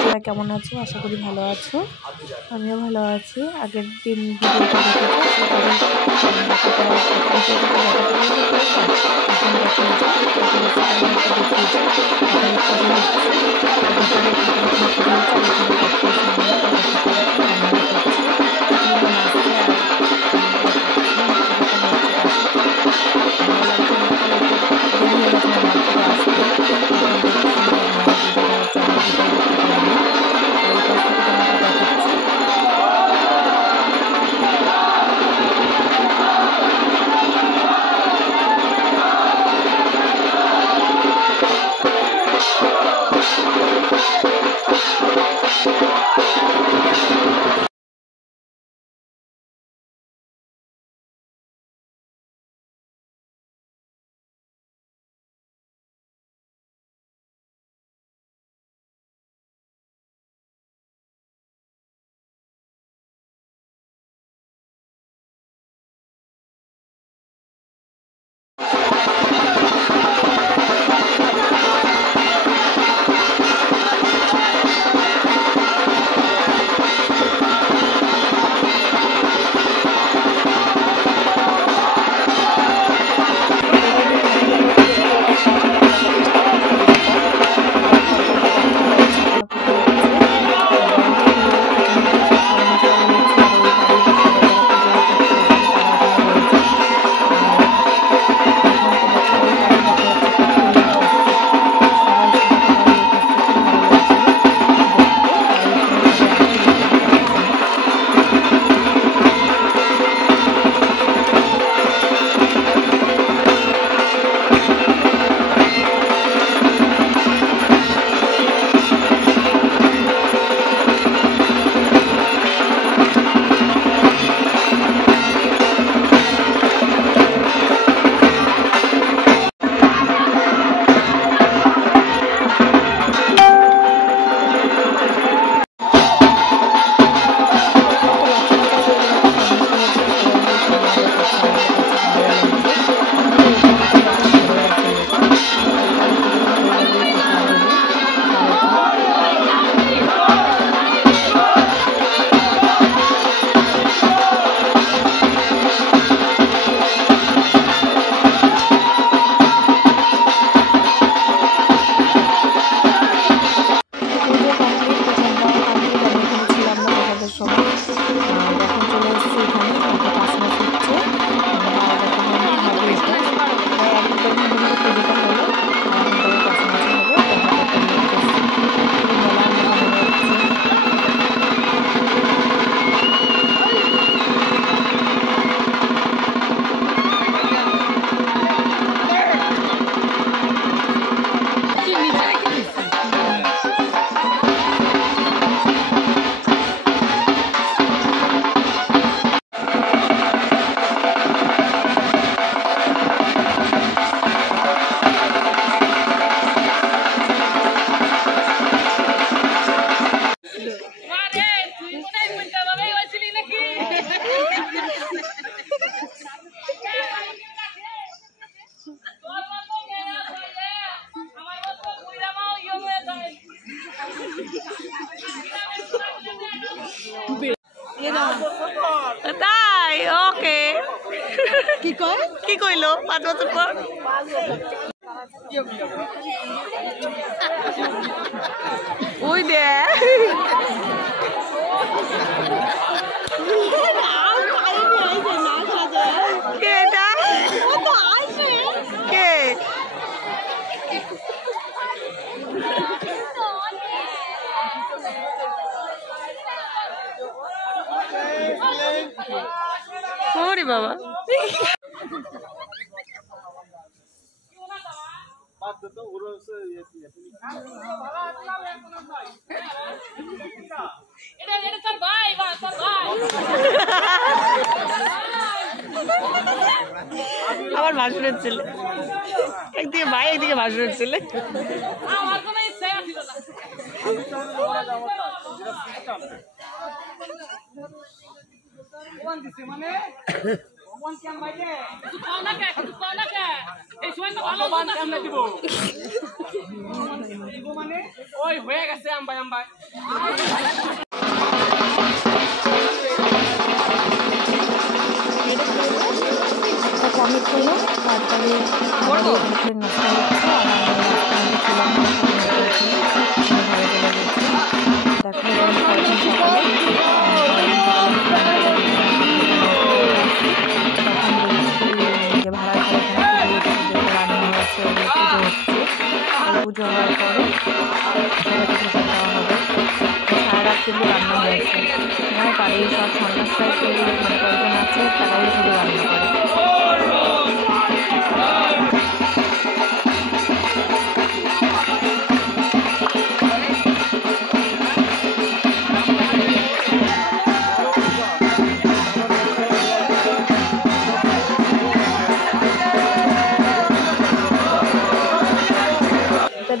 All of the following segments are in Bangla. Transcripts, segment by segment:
তোমরা কেমন আছো? আশা করি ভালো আছো। আমিও ভালো আছি। আগের দিন ভিডিওটা তাই ওকে কি কইলো 5 বছর পর ওই দে কে এটা কে ওরে বাবা আমার ভাসুরের ছেলে একদিকে ভাই একদিকে ভাসুরের ছেলে ওই হয়ে গেছে আমবাই আমবাই কমপ্লিট করলো তারপরে নাস্তা হচ্ছে আর আমরা ছিলাম না ঘরে চলে গেছি। দেখো পরের দিন সকালে তখন দেখছি যে ভাড়ার ঘরে এখানে রান্না হচ্ছে, পুজো হচ্ছে। পুজো হওয়ার পরে সবাইকে প্রসাদ দেওয়া হবে। সারা রাত কিন্তু রান্না হয়েছে। এখানে তারাই সব সন্ন্যাসটাই কয়েকজন আছে, তারাই শুধু রান্না করে।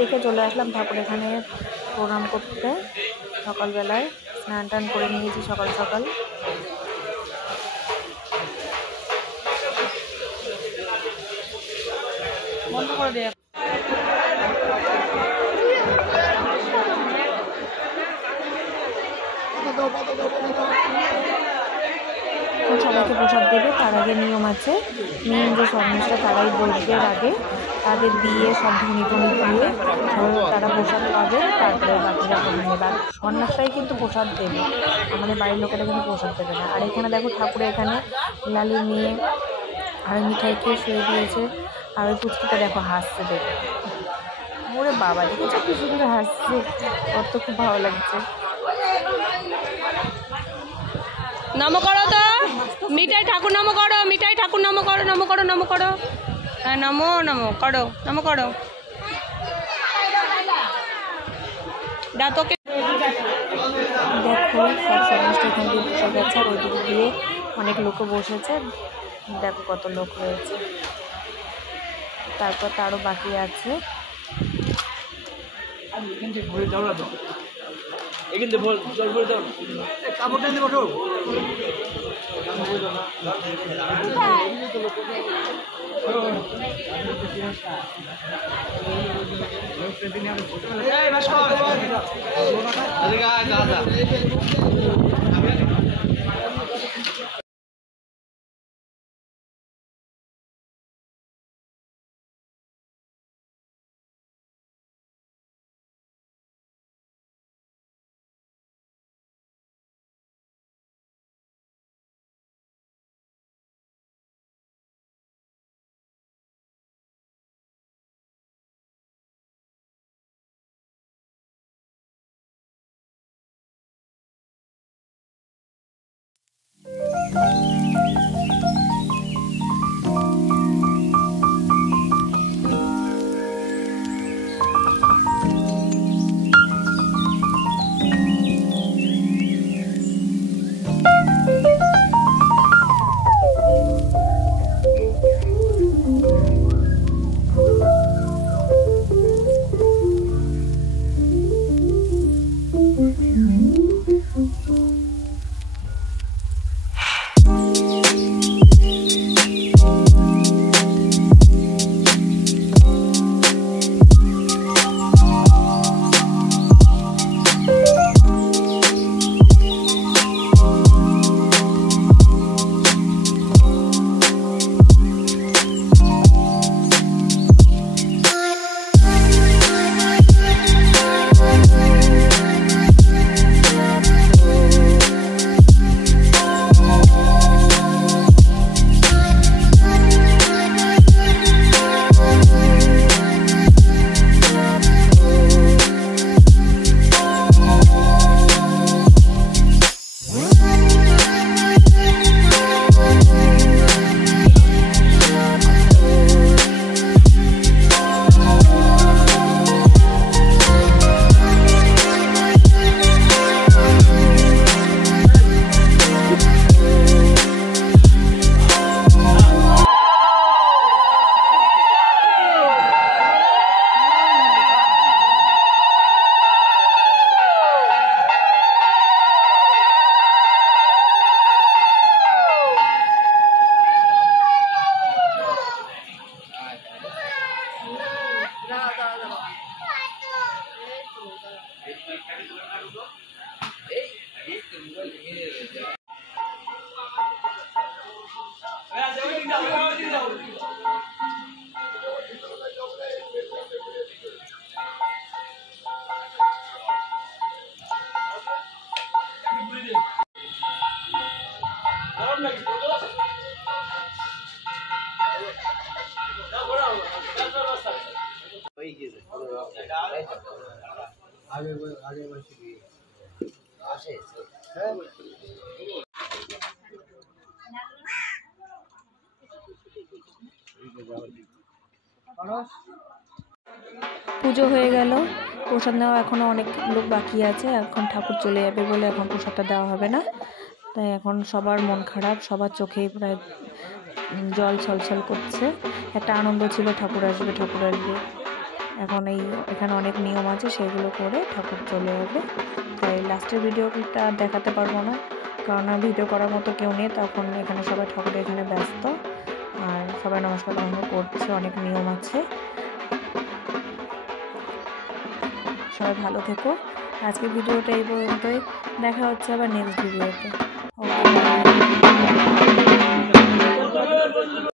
দেখে চলে আসলাম ঠাকুর এখানে প্রণাম করতে। সকালবেলায় স্নান টান করে নিয়েছি সকাল সকাল। বন্ধ করে দিয়ে সবাইকে প্রসাদ দেবে। তার আগে নিয়ম আছে, মেন যে সন্ন্যাসটা তারাই বসবে আগে, তাদের দিয়ে সব ধনী টনি দিয়ে তারা প্রসাদ পাবে। তারপরে বাকিরা মানে সন্ন্যাসটাই কিন্তু প্রসাদ দেবে, আমাদের বাড়ির লোকেরা কিন্তু প্রসাদ দেবে না। আর এখানে দেখো ঠাকুরে এখানে লালি নিয়ে আর মিঠাই খেয়ে শুয়ে দিয়েছে। আর ওই পুচকিটা দেখো হাসছে, দেখো ওরে বাবা দেখেছো কি সুন্দর হাসছে, ওর তো খুব ভালো লাগছে। নম করো তো মিঠাই ঠাকুর নম করো, মিঠাই ঠাকুর নম করো, নম করো, নম করো, হ্যাঁ নমো নম করো, নম করো। দাঁতকে দেখো সব সন্ন্যাসটা এখান দিয়ে বসে গেছে আর ওইদিকে দিয়ে অনেক লোকও বসেছে। দেখো কত লোক রয়েছে। তারপর তো আরও বাকি আছে। পুজো হয়ে গেল, প্রসাদ নেওয়া এখনও অনেক লোক বাকি আছে। এখন ঠাকুর চলে যাবে বলে এখন প্রসাদটা দেওয়া হবে না। তাই এখন সবার মন খারাপ, সবার চোখেই প্রায় জল ছলছল করছে। একটা আনন্দ ছিল ঠাকুর আসবে ঠাকুর আসবে। এখন এখানে অনেক নিয়ম আছে, সেগুলো করে ঠাকুর চলে যাবে। তাই লাস্টের ভিডিওটা দেখাতে পারবো না, কারণ ভিডিও করার মতো কেউ নেই। তখন এখানে সবাই ঠাকুরের এখানে ব্যস্ত, আর সবাই নমস্কার করছে, অনেক নিয়ম আছে। সবাই ভালো থেকো। আজকের ভিডিওটা এই পর্যন্তই, দেখা হচ্ছে আবার নেক্সট ভিডিওতে।